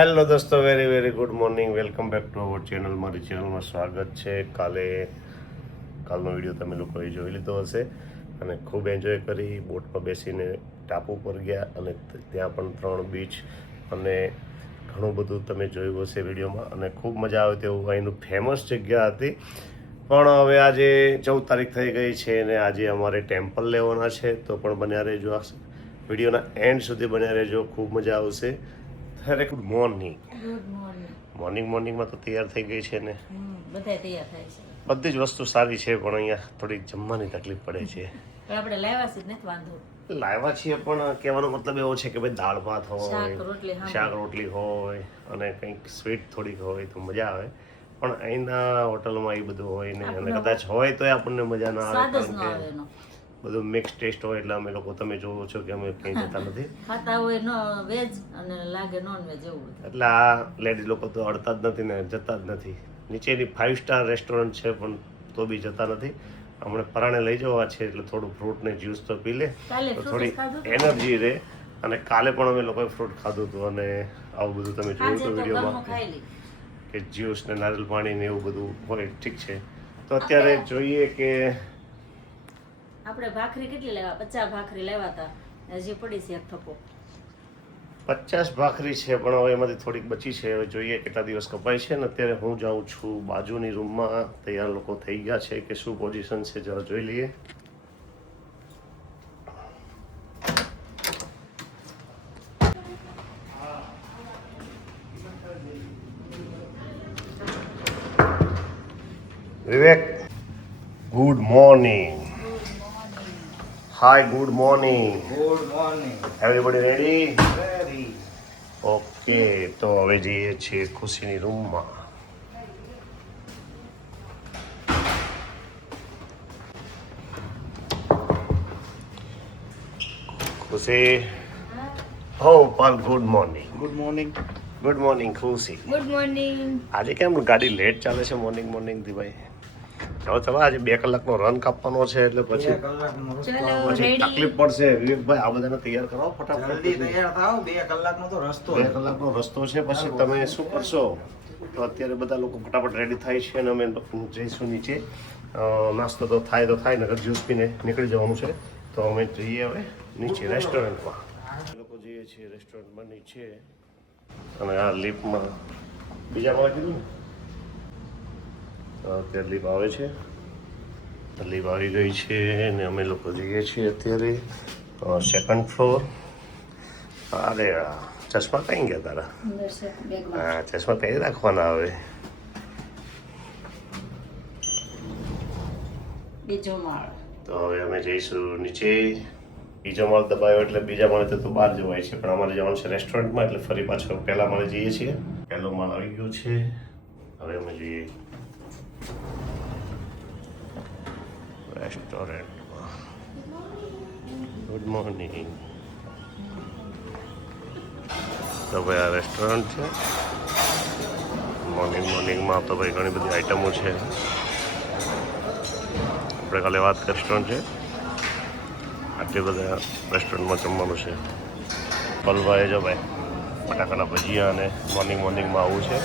Hello દોસ્તો, very very good morning. Welcome back to our channel. મારી ચેનલમાં સ્વાગત છે. કાલનો વિડીયો તમે લોકોએ જોઈ લીધો હશે અને ખૂબ એન્જોય કરી. બોટમાં બેસીને ટાપુ પર ગયા અને ત્યાં પણ 3 બીચ અને ઘણું બધું તમે જોયું હશે વિડીયોમાં અને ખૂબ મજા આવે તેવું અહીંનું ફેમસ જગ્યા હતી. પણ હવે આજે 14 તારીખ થઈ ગઈ છે અને આજે અમારે ટેમ્પલ લેવાના છે, તો પણ બન્યા રહેજો. આ વિડીયોના એન્ડ સુધી બન્યા રહેજો, ખૂબ મજા આવશે. અરે ગુડ મોર્નિંગ. મોર્નિંગમાં તો તૈયાર થઈ ગઈ છે ને? બધા તૈયાર થાય છે. બધી જ વસ્તુ સારી છે, પણ અહીંયા થોડીક જમવાની તકલીફ પડે છે. પણ આપણે લાવ્યા છે નથી વાંધો. લાવ્યા છીએ, પણ કહેવાનો મતલબ એવો છે કે ભાઈ દાળ ભાત હોય, શાક રોટલી હોય અને કંઈક સ્વીટ થોડીક હોય તો મજા આવે. પણ અહીંના હોટલમાં એ બધું હોય નહીં, અને કદાચ હોય તો આપણને મજા ના આવે, કારણ કે બધું મિક્સ ટેસ્ટ હોય. એટલે અમે લોકો, તમે જોવો છો કે અમે કંઈ જતા નથી, ખાતા હોય નો વેજ અને લાગે નોન વેજ એવું. એટલે આ લેડીઝ લોકો તો અડતા જ નથી ને જતા જ નથી. નીચેની 5 સ્ટાર રેસ્ટોરન્ટ છે, પણ તો બી જતા નથી. હમણાં પરાણે લઈ જવા છે, એટલે થોડું ફ્રૂટ ને જ્યુસ તો પી લે તો થોડી એનર્જી રહે. અને કાલે પણ અમે લોકોએ ફ્રૂટ ખાધું હતું અને આવું બધું તમે જોયું હતું વિડીયોમાં કે જ્યુસ ને નારિયેળ પાણી ને એવું બધું હોય. ઠીક છે, તો અત્યારે જોઈએ કે આપણે ભાખરી કેટલી લેવા? 50 ભાખરી લેવા હતા, હજી પડી છે એક થપ્પો. 50 ભાખરી છે, પણ હવે એમાંથી થોડીક બચી છે. હવે જોઈએ કેટલા દિવસ કપાય છે. ને અત્યારે હું જાઉં છું બાજુની રૂમમાં. તૈયાર લોકો થઈ ગયા છે કે શું પોઝિશન છે જરા જોઈ લઈએ. Vivek, good morning. Hi, good morning. Good morning. Everybody ready? Ready. Okay, તો હવે જઈએ છીએ ખુશીની રૂમમાં. ખુશી, હો પાલ, good morning. Good morning. Good morning Khushi. Good morning. આજે કેમ ગાડી લેટ ચાલે છે મોર્નિંગથી ભાઈ? ચલો આજે 2 કલાકનો રન કાપવાનો છે, એટલે પછી તકલીફ પડશે. વિવેકભાઈ, આ બધાને તૈયાર કરો ફટાફટ. જલ્દી તૈયાર થાવ. 2 કલાકનો તો રસ્તો 2 કલાકનો રસ્તો છે. પછી તમે શું કરશો? તો અત્યારે બધા લોકો ફટાફટ રેડી થાય છે અને અમે જઈશું નીચે. નાસ્તો તો થાય નગર જ્યુસ પીને નીકળી જવાનું છે. તો અમે જઈએ હવે નીચે રેસ્ટોરન્ટમાં. લોકો જઈએ છીએ રેસ્ટોરન્ટમાં નીચે, અને આ લિફ્ટમાં બીજા માળે કીધું ને, અત્યારે લીફ આવે છે. લીફ આવી ગઈ છે અને અમે લોકો જઈએ છીએ અત્યારે 2nd ફ્લોર. અરે ચશ્મા કઈ ગયા તારા? હા, ચશ્મા પહેરી રાખવાના હવે. બીજો માળ. તો હવે અમે જઈશું નીચે. બીજો માળ દબાયો એટલે બીજા માળે તો બહાર જવાય છે, પણ અમારે જવાનું છે રેસ્ટોરન્ટમાં, એટલે ફરી પાછો પહેલા માળે જઈએ છીએ. પહેલો માળ આવી ગયો છે. હવે અમે જઈએ રેસ્ટોરન્ટમાં. Good morning. તો ભાઈ આ રેસ્ટોરન્ટ છે. મોર્નિંગમાં તો ભાઈ ઘણી બધી આઈટમો છે. આપણે કાલે વાત કરી રેસ્ટોરન્ટ છે, આટલી બધા રેસ્ટોરન્ટમાં જમવાનું છે. પલભાઈ જો ભાઈ બટાકાના ભજીયા અને મોર્નિંગમાં આવું છે.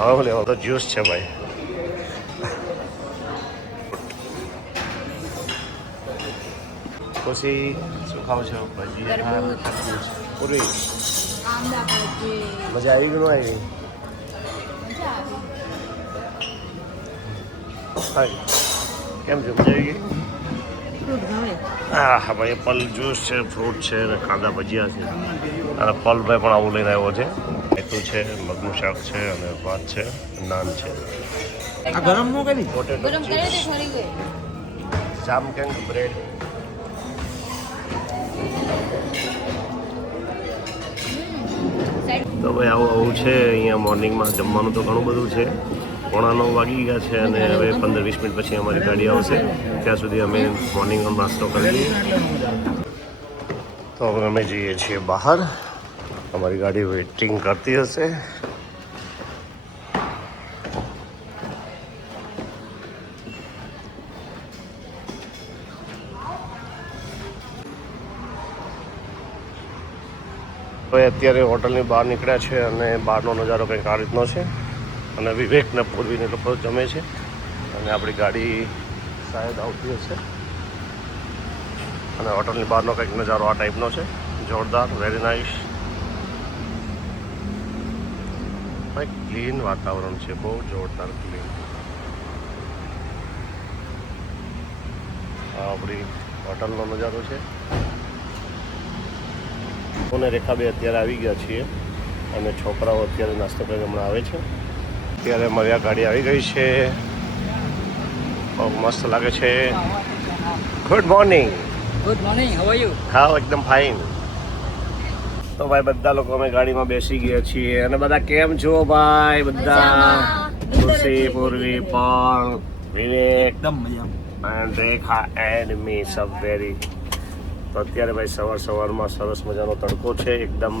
હવે લેવા તો જ્યુસ છે ભાઈ. પછી શું ખાવ છો? ભજીયા, પૂરી. મજા આવી કે ન આવી? હાય, કેમ છે? મજા આવી ગઈ? હા ભાઈ, એપલ જ્યુસ છે, ફ્રૂટ છે અને કાંદા ભજીયા છે. અને પલભાઈ પણ આવું લઈને આવ્યો છે. એટલું છે, મગનું શાક છે અને ભાત છે, નાન છે. આ ગરમ નો કરી ગરમ કરે તે ફરી ગઈ. જામ કેંગ બ્રેડ. તો ભાઈ આવું છે અહીંયા. મોર્નિંગમાં જમવાનું તો ઘણું બધું છે. 9:15 વાગી ગયા છે અને હવે 15-20 મિનિટ પછી અમારી ગાડી આવશે. ત્યાં સુધી અમે મોર્નિંગનો નાસ્તો કરી લઈએ. તો હવે અમે જઈએ છીએ બહાર. અમારી ગાડી વેઇટિંગ કરતી હશે. હવે અત્યારે હોટલની બહાર નીકળ્યા છે અને બહારનો નજારો કંઈક આ રીતનો છે અને વિવેક ને પૂર્વીને લોકો જમે છે અને આપણી ગાડી શાયદ આવતી હશે અને હોટલની બહારનો કંઈક નજારો આ ટાઈપનો છે. જોરદાર, વેરી નાઇસ. ભાઈ ક્લીન વાતાવરણ છે, બહુ જોરદાર ક્લીન. આ આપણી હોટલનો નજારો છે. હું ને રેખાબે અત્યારે આવી ગયા છીએ અને છોકરાઓ અત્યારે નાસ્તો કરીને હમણાં આવે છે. અત્યારે મર્યા ગાડી આવી ગઈ છે, બહુ મસ્ત લાગે છે. Good morning. Good morning, how are you? હા, એકદમ ફાઇન. તો ભાઈ બધા લોકો અમે ગાડીમાં બેસી ગયા છીએ અને બધા કેમ છો ભાઈ? બધા ખુશી, પૂર્વી, પણ વિવેક એકદમ મજામાં. And Rekha and me sub very. તો અત્યારે ભાઈ સવારમાં સરસ મજાનો તડકો છે, એકદમ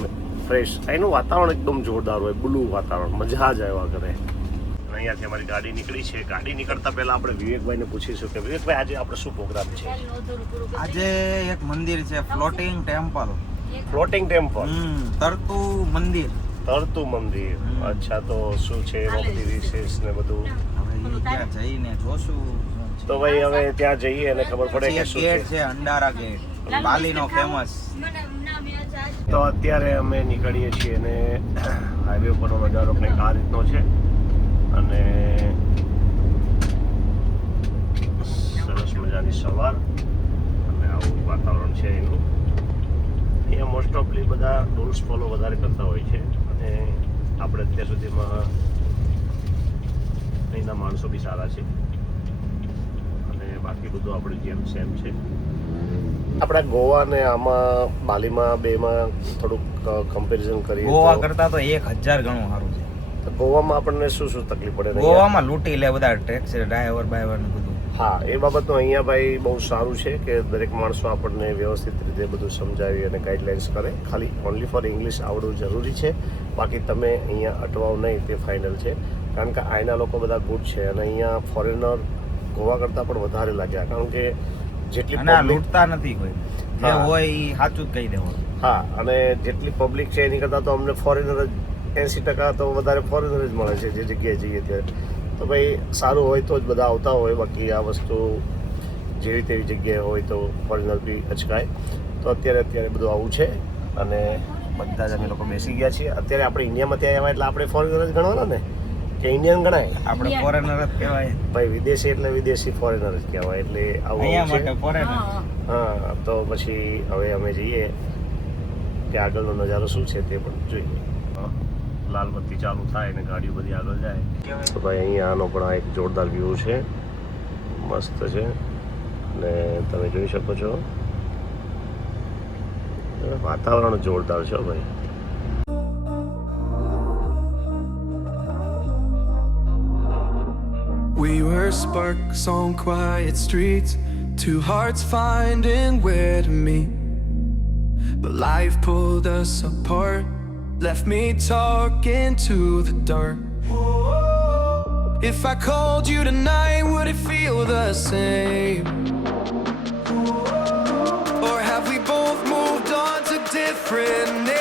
ફ્રેશ. અહીંનું વાતાવરણ એકદમ જોરદાર હોય, બ્લુ વાતાવરણ, મજા જ આવ્યા કરે. અહીંયાથી અમારી ગાડી નીકળી છે. ગાડી નીકળતા પહેલા આપણે વિવેકભાઈને પૂછીશું કે વિવેકભાઈ આજે આપણે શું પ્રોગ્રામ છે? આજે એક મંદિર છે, ફ્લોટિંગ ટેમ્પલ. ફ્લોટિંગ ટેમ્પલ, તરતું મંદિર. તરતું મંદિર. અચ્છા, તો શું છે એમાં બધી વિશેષ ને બધું? હવે એ ત્યાં જઈને જોશું. તો ભાઈ હવે ત્યાં જઈએ અને ખબર પડે કે શું ગેટ છે. છે, અંડારા ગેટ, બાલીનો ફેમસ. તો અત્યારે અમે નીકળીએ છીએ અને હાઈવે ઉપરનો નજારો કંઈક આ રીતનો છે અને સરસ મજાની સવાર અને આવું વાતાવરણ છે એનું. અહીંયા મોસ્ટ ઓફલી બધા રૂલ્સ ફોલો વધારે કરતા હોય છે અને આપણે અત્યાર સુધીમાં અહીંના માણસો બી સારા છે અને બાકી બધું આપણી જેમ સેમ છે. આપણા ગોવા ને આમાં બાલીમાં બેમાં થોડુંક કમ્પેરિઝન કરીએ ગોવા તો કરતા તો 1000 ગણું સારું છે. તો ગોવામાં આપણને શું શું તકલીફ પડે? ગોવામાં લૂંટી લે બધા, ટેક્સ, ડ્રાઈવર બાઈવર ને બધું. હા, એ બાબતનું અહીંયા ભાઈ બહુ સારું છે કે દરેક માણસો આપણને વ્યવસ્થિત રીતે બધું સમજાવી અને ગાઈડલાઇન્સ કરે. ખાલી ઓનલી ફોર ઇંગ્લિશ આવડવું જરૂરી છે, બાકી તમે અહીંયા અટવાવ નહીં તે ફાઇનલ છે. કારણ કે અહીંના લોકો બધા ગુડ છે અને અહીંયા ફોરેનર ગોવા કરતાં પણ વધારે લાગ્યા, કારણ કે જેટલી અને આ public- લૂંટતા નથી કોઈ, જે હા. હોય એ સાચું જ કહી દેવાનું. હા, અને જેટલી પબ્લિક છે એની કરતાં તો અમને ફોરેનર જ 80% તો વધારે ફોરેનર જ મળે છે જે જગ્યાએ જઈએ ત્યારે. તો ભાઈ સારું હોય તો જ બધા આવતા હોય, બાકી આ વસ્તુ જેવી તેવી જગ્યાએ હોય તો ફોરેનર બી અચકાય. તો અત્યારે બધું આવું છે અને બધા જ અમે લોકો બેસી ગયા છીએ. અત્યારે આપણે ઇન્ડિયામાં ત્યાં આવ્યા એટલે આપણે ફોરેનર જ ગણવાના ને, કે ઇન્ડિયન ગણાય? આપણે ફોરેનર જ કહેવાય. ભાઈ વિદેશી એટલે વિદેશી, ફોરેનર જ કહેવાય. એટલે આવું અહીંયા આવું માટે છે. ફોરેનર. હા, તો પછી હવે અમે જઈએ કે આગળનો નજારો શું છે તે પણ જોઈએ. લાલ બત્તી ચાલુ થાય અને ગાડીઓ બધી આગળ જાય. તો ભાઈ અહીંયા આનો પણ આ એક જોરદાર વ્યૂ છે, મસ્ત છે અને તમે જોઈ શકો છો વાતાવરણ જોરદાર છે ભાઈ. We were sparks on quiet streets, two hearts finding where to meet. But life pulled us apart, left me talking to the dark. If I called you tonight, would it feel the same? Or have we both moved on to different names?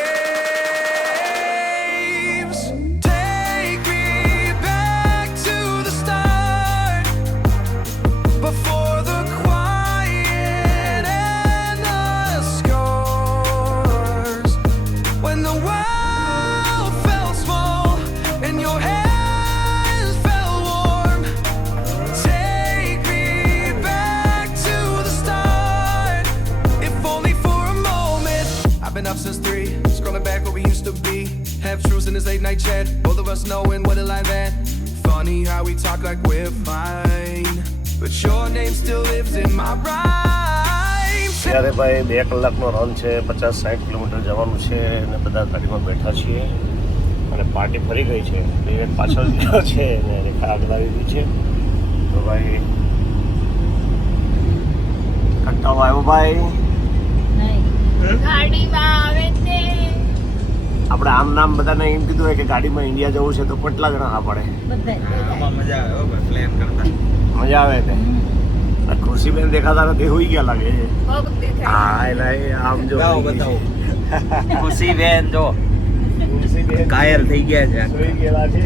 Take me back to the start, before the quiet and the scars. When the world felt small and your hands felt warm. Take me back to the start, if only for a moment. I've been up since 3, scrolling back what we used to be. Half truths in this late night chat, both of us knowing what a lie that. Funny how we talk like we're fine, but your name still lives in my rhymes. ત્યારે ભાઈ 2 કલાકનો run છે, 50-60 kilometre જવાનું છે અને બધા ગાડીમાં બેઠા છીએ અને પાર્ટી ફરી ગઈ છે. વિવેક પાછળ ગયો છે અને રેખા આગળ આવી ગઈ છે. તો ભાઈ કંટાળો આવ્યો ભાઈ. ગાડીમાં આવે છે. આપણે આમ નામ બધાને એમ કીધું હોય કે ગાડીમાં ઇન્ડિયા જવું છે તો કેટલા જણા હા પડે? બધા આમાં મજા આવે હો ભાઈ, પ્લાન કરતા. મજા આવે ને. આ ખુરશીબેન દેખાતા નથી, હોઈ ગયા લાગે છે. હા એટલે એ આમ જો બતાવો બતાવો. ખુશીબેન જો કાયર થઈ ગયા છે. સુઈ ગયેલા છે.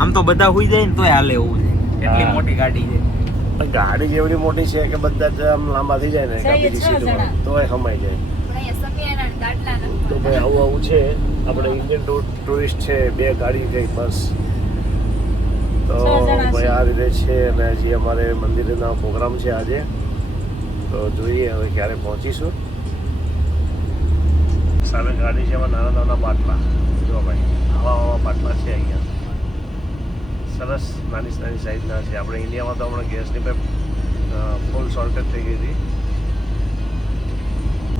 આમ તો બધા હુઈ જાય ને તોય હાલે એવું છે. એટલી હા. મોટી ગાડી છે. પણ ગાડી જેવડી મોટી છે કે બધા જ આમ લાંબા થઈ જાય ને જઈએ બીજી 6 સીટ જણા. તોય સમાઈ જાય. તો ભાઈ આવું આવું છે. આપણે ઇન્ડિયન ટુરિસ્ટ છે, 2 ગાડી ગઈ બસ. તો 6 જણા ભાઈ છે. આ રીતે છે. અને હજી અમારે મંદિરના પ્રોગ્રામ છે આજે, તો જોઈએ હવે ક્યારે પહોંચીશું. સામે ગાડી છે, એમાં નાના નાના બાટલા જો ભાઈ, આવા બાટલા છે અહીંયા. સરસ નાની નાની સાઈઝના છે. આપણે ઇન્ડિયામાં તો હમણાં ગેસની પાઇપ ફૂલ શોર્ટેજ થઈ ગઈ હતી.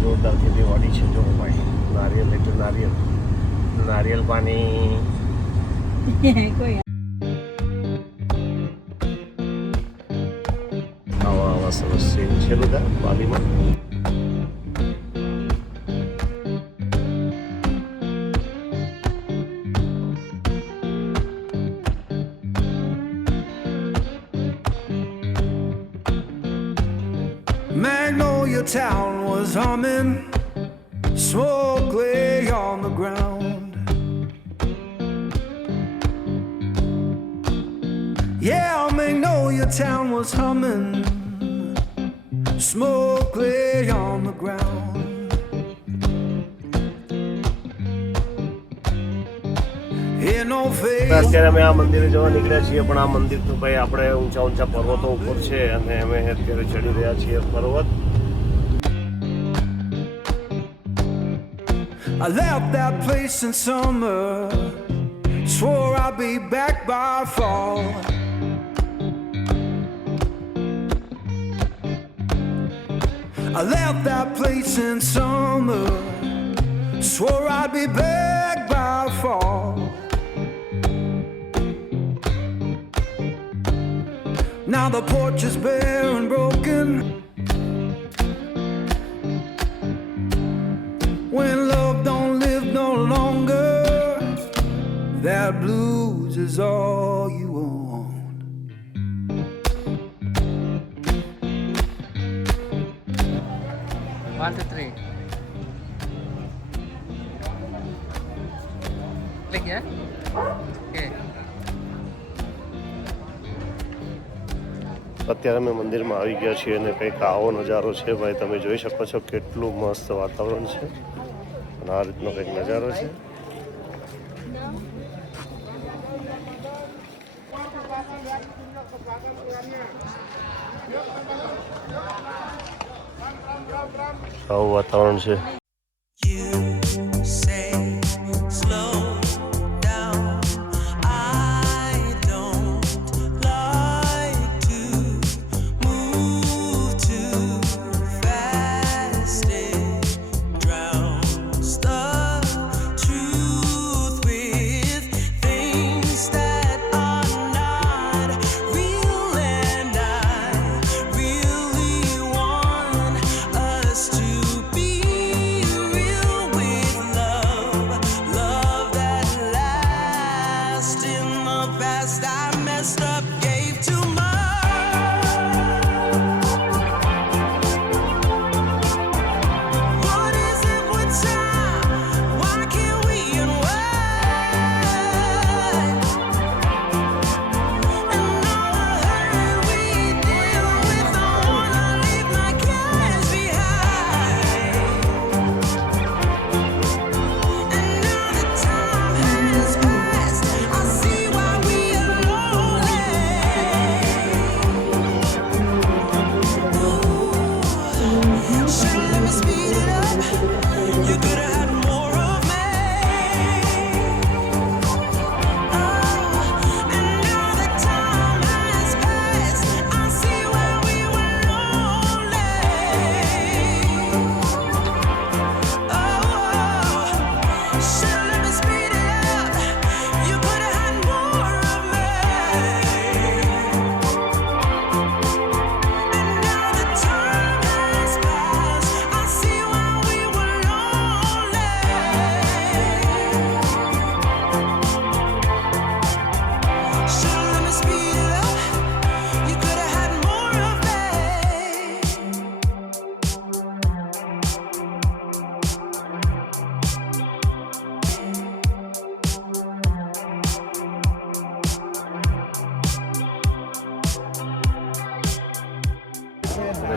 જોરદાર ખેતીવાડી છે જો ભાઈ. નારિયેલ એટલે નારિયેલ, નારિયેલ પાણી. કોઈ આવા આવા સરસ સીન છે બધા બાલીમાં. Magnolia Town was humming, smoke lay on the ground. Yeah, Magnolia Town was humming, smoke lay on the ground. Hear no face. અત્યારે અમે આ મંદિરે જવા નીકળ્યા છીએ, પણ આ મંદિર તો ભાઈ આપણે ઊંચા ઊંચા પર્વતો ઉપર છે અને અમે અત્યારે ચડી રહ્યા છીએ પર્વત. I left that place in summer, swore I'd be back by fall. I left that place in summer, swore I'd be back by fall. Now the porch is bare and broken. When love don't live no longer, that blues is all you want. 1 2 3 Click here. Okay. અત્યારે અમે મંદિરમાં આવી ગયા છીએ અને કંઈક આવો નજારો છે ભાઈ. તમે જોઈ શકો છો કેટલું મસ્ત વાતાવરણ છે અને આ રીતનો કંઈક નજારો છે. આવું વાતાવરણ છે. Really want us to be real.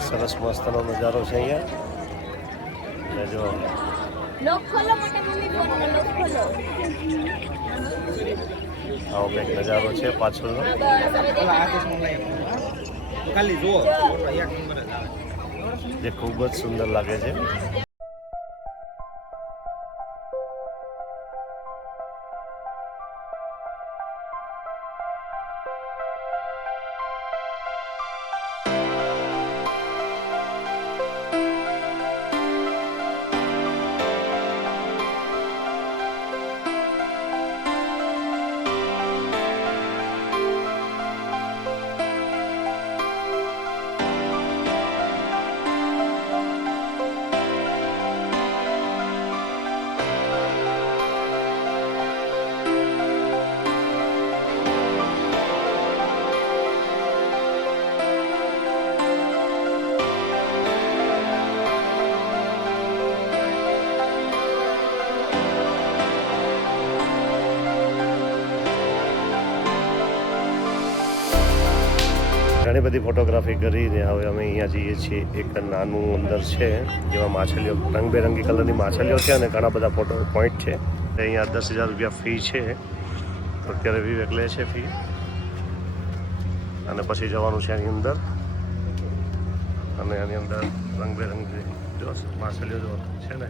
સરસ મસ્તનો નજારો છે અહીંયા. અને જો આવો કંઈક નજારો છે પાછળનો. ખાલી જુઓ એક નંબર જ આવે. જે ખૂબ જ સુંદર લાગે છે. ઘણી બધી ફોટોગ્રાફી કરીને હવે અમે અહીંયા જઈએ છીએ. એક નાનું અંદર છે જેમાં માછલીઓ, રંગબેરંગી કલરની માછલીઓ છે અને ઘણા બધા ફોટો પોઈન્ટ છે. અહીંયા 10,000 રૂપિયા ફી છે. તો અત્યારે વિવેક લે છે ફી અને પછી જવાનું છે એની અંદર. અને એની અંદર રંગબેરંગી જો માછલીઓ જો છે ને,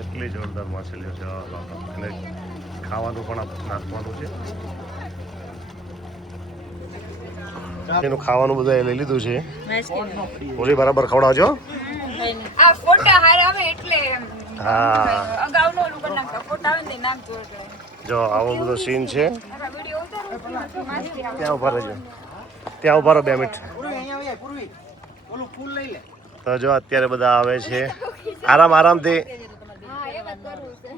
એટલી જોરદાર માછલીઓ છે. અને ખાવાનું પણ નાખવાનું છે. એનું ખાવાનું બધું લઈ લીધું છે. પૂરી બરાબર ખવડાવજો. આ ફોટા હારા આવે એટલે હા અગાઉનો ઓલું કરી નાખતા ફોટા આવે ને નાખજો એટલે જો આવો બધો સીન છે. આ વિડિયો ઉતારો માછલી આવે ત્યાં ઉભા રહેજો, ત્યાં ઉભા રહો 2 મિનિટ. પૂર્વી અહીંયા આવી પૂર્વી ઓલું ફૂલ લઈ લે. તો જો અત્યારે બધા આવે છે આરામથી. હા એ વાત કરું છે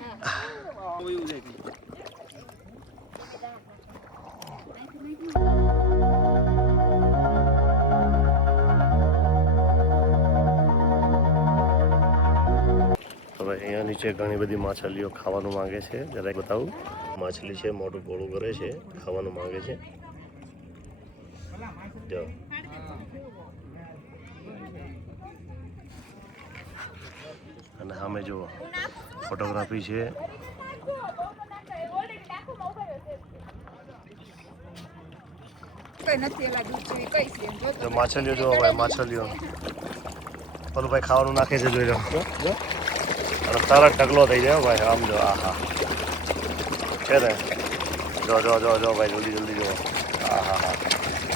હવે અહીંયા નીચે ઘણી બધી માછલીઓ ખાવાનું માંગે છે. જરાક બતાવું. માછલી છે, મોટું ગોળું કરે છે, ખાવાનું માંગે છે. જો અને સામે જુઓ ફોટોગ્રાફી છે. કઈ નથી એલા દૂધ જેવી કઈ છે જો જો માછલીઓ જુઓ ભાઈ, માછલીઓ ઓલું ભાઈ ખાવાનું નાખે છે, જોઈ લો. અને તરત ઢગલો થઈ જાય ભાઈ. આમ જો આહા છે ને, જો જો જો જો ભાઈ, જલ્દી જલ્દી જો. આહા હા.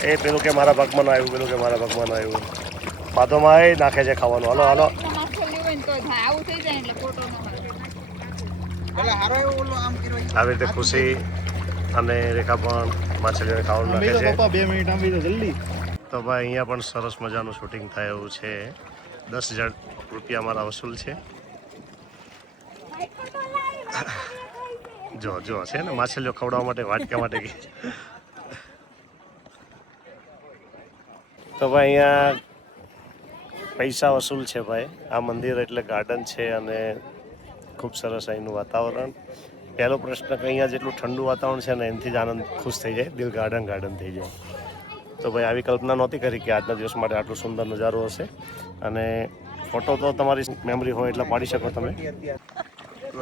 એ પેલું કે મારા પગમાં ના આવ્યું, પેલું કે મારા પગમાં ના આવ્યું. પાતોમાં એ નાખે છે ખાવાનું. હાલો હાલો. માછલી હોય ને તો થાય આવું થઈ જાય એટલે ફોટો ન આવે પેલા હારો એવો ઓલો આમ કર્યો. આવી રીતે ખુશી અને રેખા પણ માછલીઓને ખાવાનું નાખે છે. 2 મિનિટ આમ તો જલ્દી. તો ભાઈ અહીંયા પણ સરસ મજાનું શૂટિંગ થાય એવું છે. 10,000 રૂપિયા અમારા વસૂલ છે. જો જો છે ને માછલીઓ ખવડાવવા માટે, વાટકા માટે. તો ભાઈ અહીંયા પૈસા વસૂલ છે ભાઈ. આ મંદિર એટલે ગાર્ડન છે અને ખૂબ સરસ અહીંનું વાતાવરણ. પહેલો પ્રશ્ન કે અહીંયા જેટલું ઠંડુ વાતાવરણ છે ને એનાથી જ આનંદ ખુશ થઈ જાય, દિલ ગાર્ડન થઈ જાય. તો ભાઈ આવી કલ્પના નહોતી કરી કે આજના દિવસ માટે આટલો સુંદર નજારો હશે. અને ફોટો તો તમારી મેમરી હોય એટલે પાડી શકો તમે.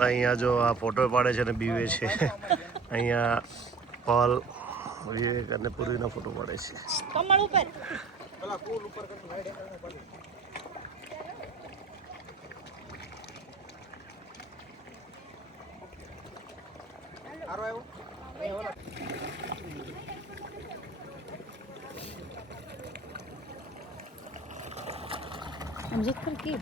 અહીંયા જો આ ફોટો પાડે છે અને બીવે છે. અહીંયા પલ, વિવેક અને પૂર્વીના ફોટો પાડે છે. કમળ ઉપર હારો આવ્યો. આમ જીત કર કે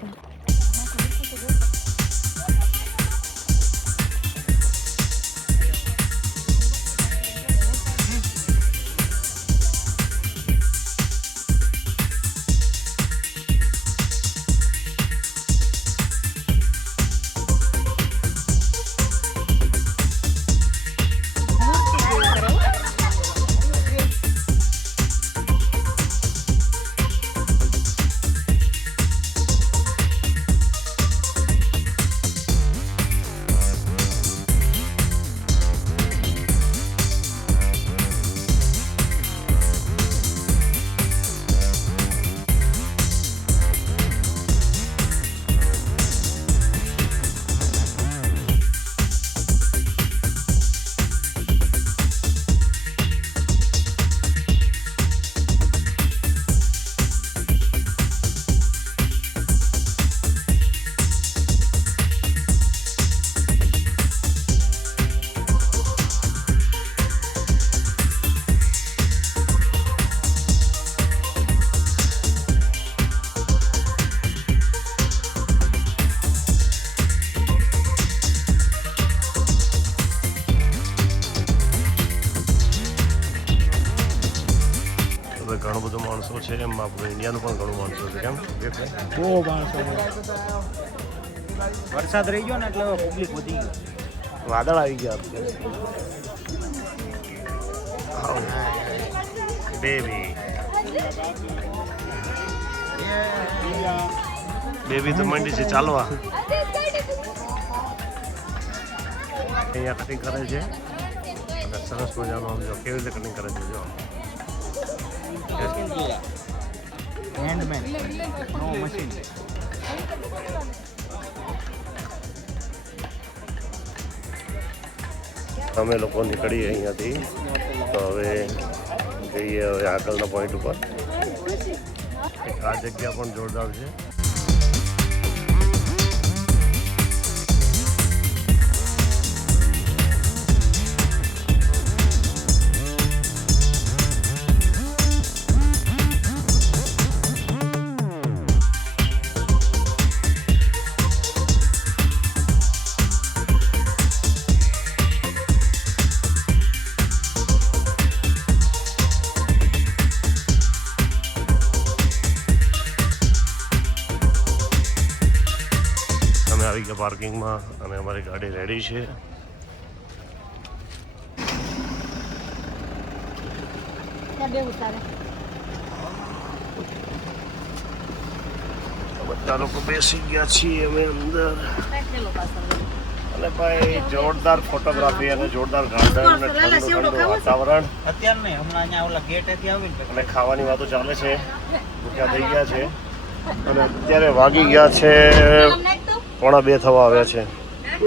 માણસો છે એમ આપણું ઇન્ડિયાનું પણ ઘણું માણસો છે કેમ બહુ માણસો વરસાદ રહી ગયો ને એટલે પબ્લિક વધી ગયો. વાદળ આવી ગયા બેબી બેબી તો મંડી છે ચાલવા. અહીંયા કટિંગ કરે છે અને સરસ મજાનું આમ જો કેવી રીતે કટિંગ કરે છે જો હેન્ડમેન નો મશીન. અમે લોકો નીકળીએ અહીંયાથી તો હવે જઈએ હવે આગળના પોઈન્ટ ઉપર. આ જગ્યા પણ જોરદાર છે. આવી ગયા પાર્કિંગમાં અને અમારી ગાડી રેડી છે. બધા લોકો બેસી ગયા છીએ અમે અંદર. અને ભાઈ જોરદાર ફોટોગ્રાફી અને જોરદાર ગાર્ડન અને ઠંડુ ઠંડુ વાતાવરણ અત્યારે નહીં, હમણાં અહીંયા ઓલા ગેટેથી આવીને અને ખાવાની વાતો ચાલે છે. ભૂખ્યા થઈ ગયા છે અને અત્યારે વાગી ગયા છે 1:45 થવા આવ્યા છે.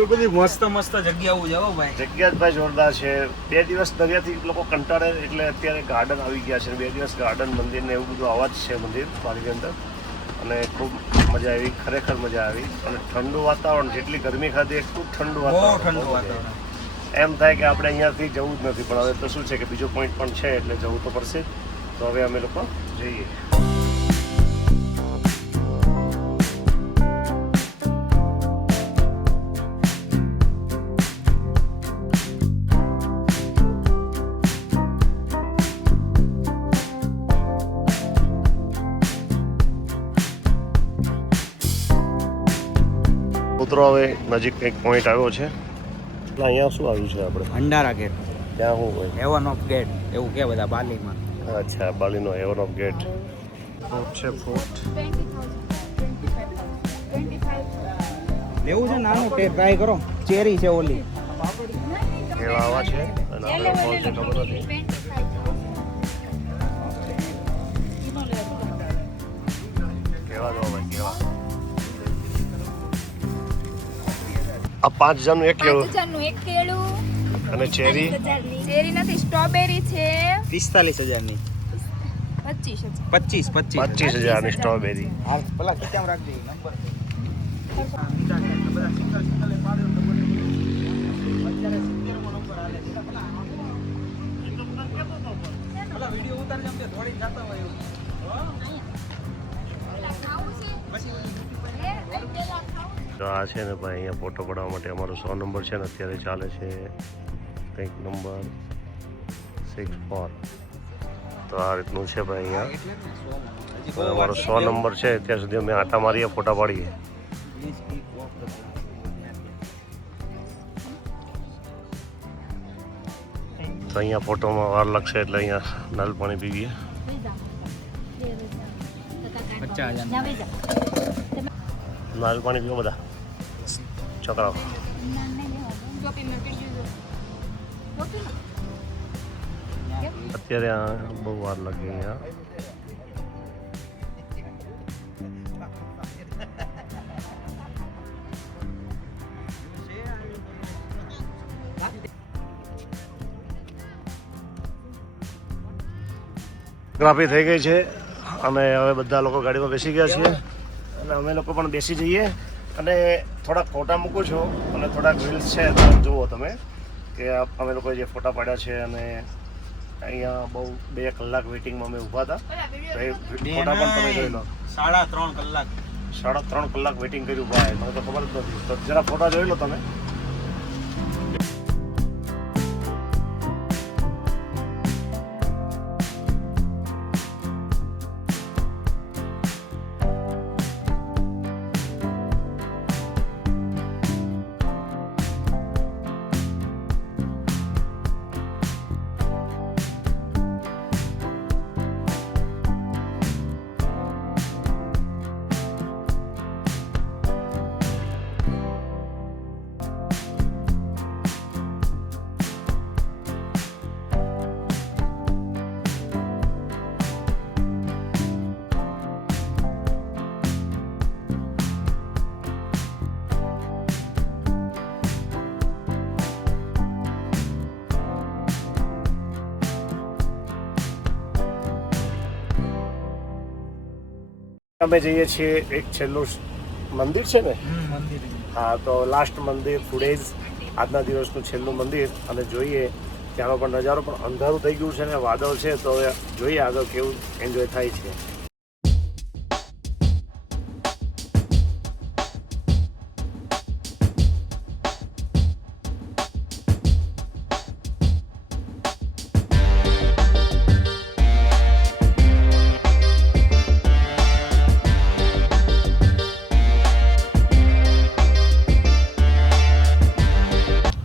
એ બધી મસ્ત મસ્ત જગ્યાઓ છે હો ભાઈ. જગ્યા જ ભાઈ જોરદાર છે. 2 દિવસ દરિયાથી લોકો કંટાળે એટલે અત્યારે ગાર્ડન આવી ગયા છે. 2 દિવસ ગાર્ડન મંદિર ને એવું બધું આવા જ છે મંદિર પાણીની અંદર. અને ખૂબ મજા આવી, ખરેખર મજા આવી. અને ઠંડુ વાતાવરણ, જેટલી ગરમી ખાધી એટલું ઠંડુ બહુ વાતાવરણ. ઠંડુ વાતાવરણ. એમ થાય કે આપણે અહીંયાથી જવું જ નથી, પણ હવે તો શું છે કે બીજો પોઈન્ટ પણ છે એટલે જવું તો પડશે. તો હવે અમે લોકો જઈએ. ઉતરો હવે નજીક એક પોઈન્ટ આવ્યો છે. એટલે અહીંયા શું આવ્યું છે આપણે? ભંડારા ગેટ, ત્યાં શું હોય? હેવન ઓફ ગેટ એવું કે બધા બાલીમાં. અચ્છા, બાલીનો હેવન ઓફ ગેટ. ફ્રૂટ છે, ફ્રૂટ. લેવું છે નાનું તે ટ્રાય કરો. ચેરી છે ઓલી. કેળા આવા છે અને આપણે ફળ છે ખબર નથી. કેળા જો ભાઈ, કેળા. આ 5000નું એક કેળું 5000 એક કેળું અને ચેરી ચેરી નથી, સ્ટ્રોબેરી છે 45,000ની. 25,000. 25,000ની સ્ટ્રોબેરી. હાલ ભલા ખીચામાં રાખજે નંબર. તો આ છે ને ભાઈ અહીંયા ફોટો પડાવવા માટે અમારો 100 નંબર છે ને અત્યારે ચાલે છે કંઈક નંબર 64. તો આ રીતનું છે ભાઈ અહીંયા. અમારો 100 નંબર છે. ત્યાં સુધી અમે આટા મારીએ, ફોટા પાડીએ. તો અહીંયા ફોટોમાં વાર લાગશે એટલે અહીંયા નલ પાણી પીવીએ. 50,000. નાલ પાણી પીવો બધા છોકરાઓ. અત્યારે આ બહુ વાર લાગે અહીંયા. ફોટોગ્રાફી થઈ ગઈ છે અને હવે બધા લોકો ગાડીમાં બેસી ગયા છીએ અને અમે લોકો પણ બેસી જઈએ. અને થોડાક ફોટા મૂકું છું અને થોડાક રીલ્સ છે તો જુઓ તમે કે અમે લોકોએ જે ફોટા પાડ્યા છે. અને અહીંયા બહુ 2 કલાક વેઇટિંગમાં અમે ઊભા હતા. તો એ ફોટા પણ તમે જોઈ લો. 3.5 કલાક. 3.5 કલાક વેઇટિંગ કર્યું ભાઈ, મને તો ખબર જ નથી. તો જરા ફોટા જોઈ લો તમે. અમે જઈએ છીએ એક છેલ્લું મંદિર છે ને, મંદિર હા, તો લાસ્ટ મંદિર ફુડેજ, આજના દિવસનું છેલ્લું મંદિર, અને જોઈએ ત્યાંનો પણ નજારો. પણ અંધારું થઈ ગયું છે ને વાદળ છે, તો હવે જોઈએ આગળ કેવું એન્જોય થાય છે.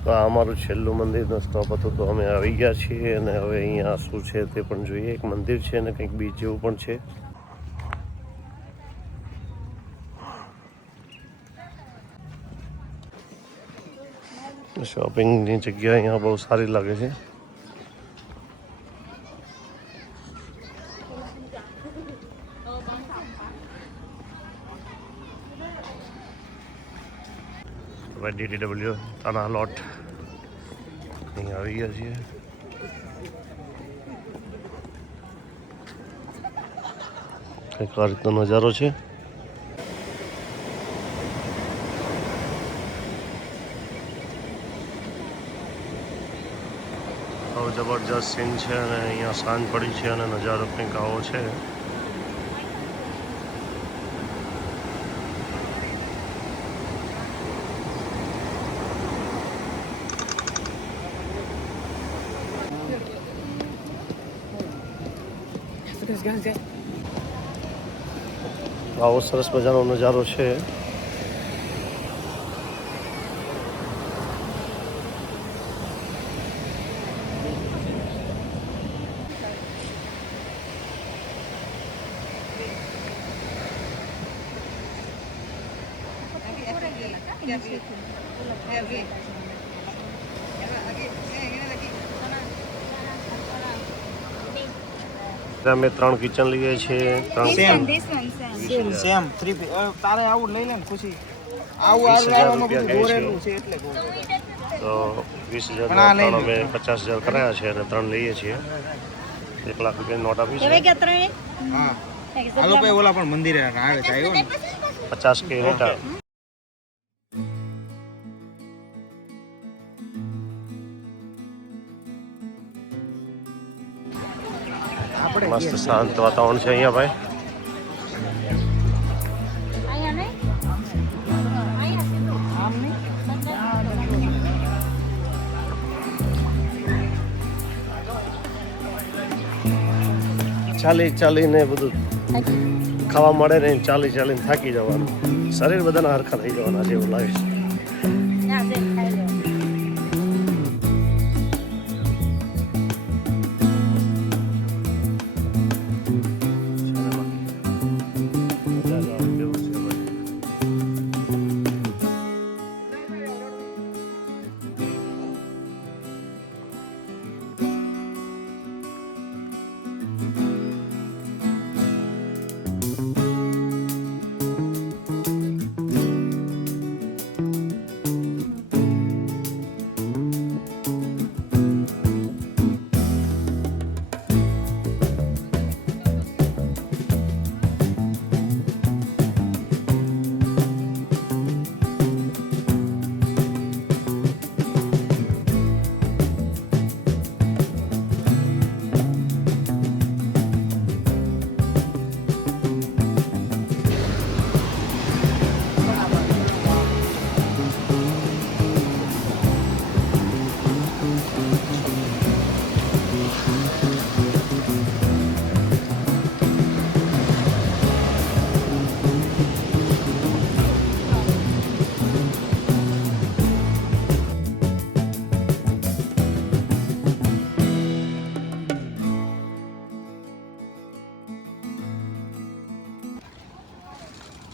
તો આ અમારું છેલ્લું મંદિરનો સ્ટોપ હતો, તો અમે આવી ગયા છીએ. અને હવે અહીંયા શું છે તે પણ જોઈએ. એક મંદિર છે અને કંઈક બીચ જેવું પણ છે. શોપિંગની જગ્યા અહીંયા બહુ સારી લાગે છે. DTW તાના લોટ અહીંયા આવી ગયા છીએ. કંઈક આ રીતનો નજારો છે. બહુ જબરજસ્ત સીન છે અને અહીંયા સાંજ પડી છે અને નજારો કંઈક આવો છે. આવો સરસ મજાનો નજારો છે. અમે 3 કિચન લઈએ છીએ. 3 સેમ 3 તારે આવું લઈ લે ને ખુશી. આવું 20,000 આમાં બધું રૂપિયા દોરેલું છે એટલે કહું. તો 20,000 અમે 50,000 કરાયા છે અને 3 લઈએ છીએ. 1 લાખ રૂપિયાની નોટ આપી છે. હા હાલો ભાઈ, ઓલા પણ મંદિરે આવે છે, આવ્યો ને 50K રેટા. મસ્ત શાંત વાતાવરણ છે અહીંયા ભાઈ. ચાલીને બધું ખાવા મળે ને, ચાલીને થાકી જવાનું. શરીર બધાના હરખા થઈ જવાના છે એવું લાગે છે.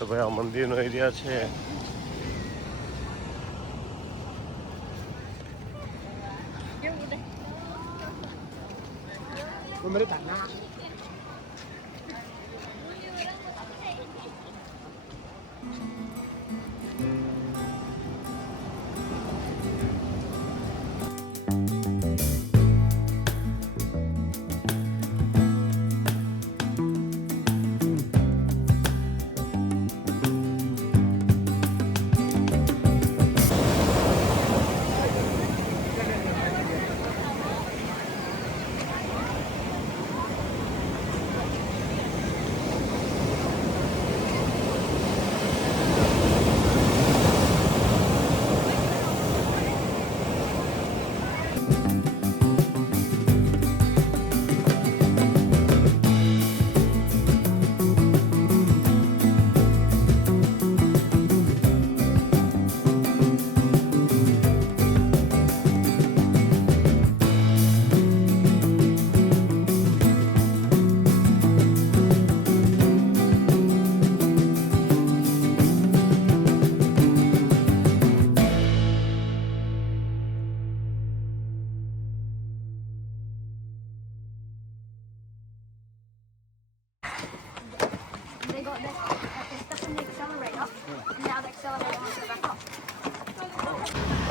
તો ભાઈ આ મંદિરનો એરિયા છે.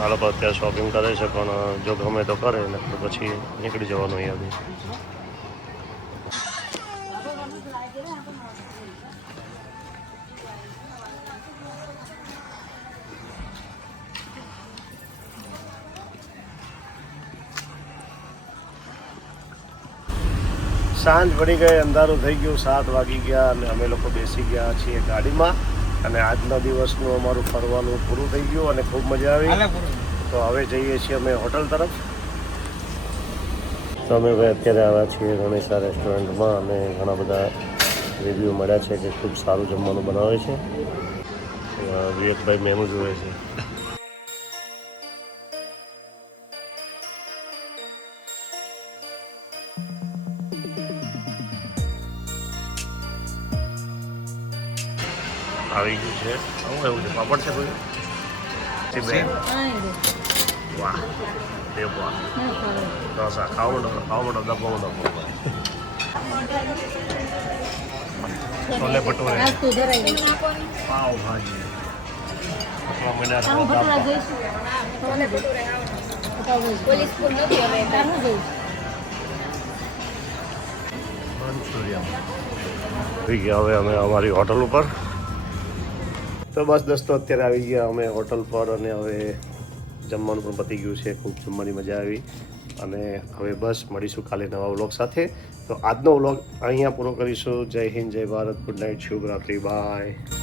આ લોકો અત્યારે શોપિંગ કરે છે, પણ જો ગમે તો કરે ને તો પછી નીકળી જવાનું અહીંયાથી. સાંજ પડી ગઈ, અંધારું થઈ ગયું, 7 વાગી ગયા અને અમે લોકો બેસી ગયા છીએ ગાડીમાં. અને આજના દિવસનું અમારું ફરવાનું પૂરું થઈ ગયું અને ખૂબ મજા આવી. તો હવે જઈએ છીએ અમે હોટલ તરફ. તો અમે ભાઈ અત્યારે આવ્યા છીએ ગણેશા રેસ્ટોરન્ટમાં અને ઘણા બધા રિવ્યૂ મળ્યા છે કે ખૂબ સારું જમવાનું બનાવે છે. વિવેકભાઈ મેનુ જોવે છે. આવી ગયું છે. આવું એવું છે, પાપડ છે કોઈ? વાહ, એ વાહ, ઢોસા ખાવા મોટો ડબ્બો. છોલે ભટુરે, પાવ ભાજી, પોલીસ પૂર નથી હવે થઈ ગયા હવે અમે અમારી હોટલ ઉપર. તો બસ દોસ્તો અત્યારે આવી ગયા અમે હોટલ પર અને હવે જમવાનું પણ પતી ગયું છે. ખૂબ જમવાની મજા આવી અને હવે બસ મળીશું કાલે નવા વ્લોગ સાથે. તો આજનો વ્લોગ અહીંયા પૂરો કરીશું. જય હિન્દ, જય ભારત, ગુડ નાઇટ, શુભરાત્રી, બાય.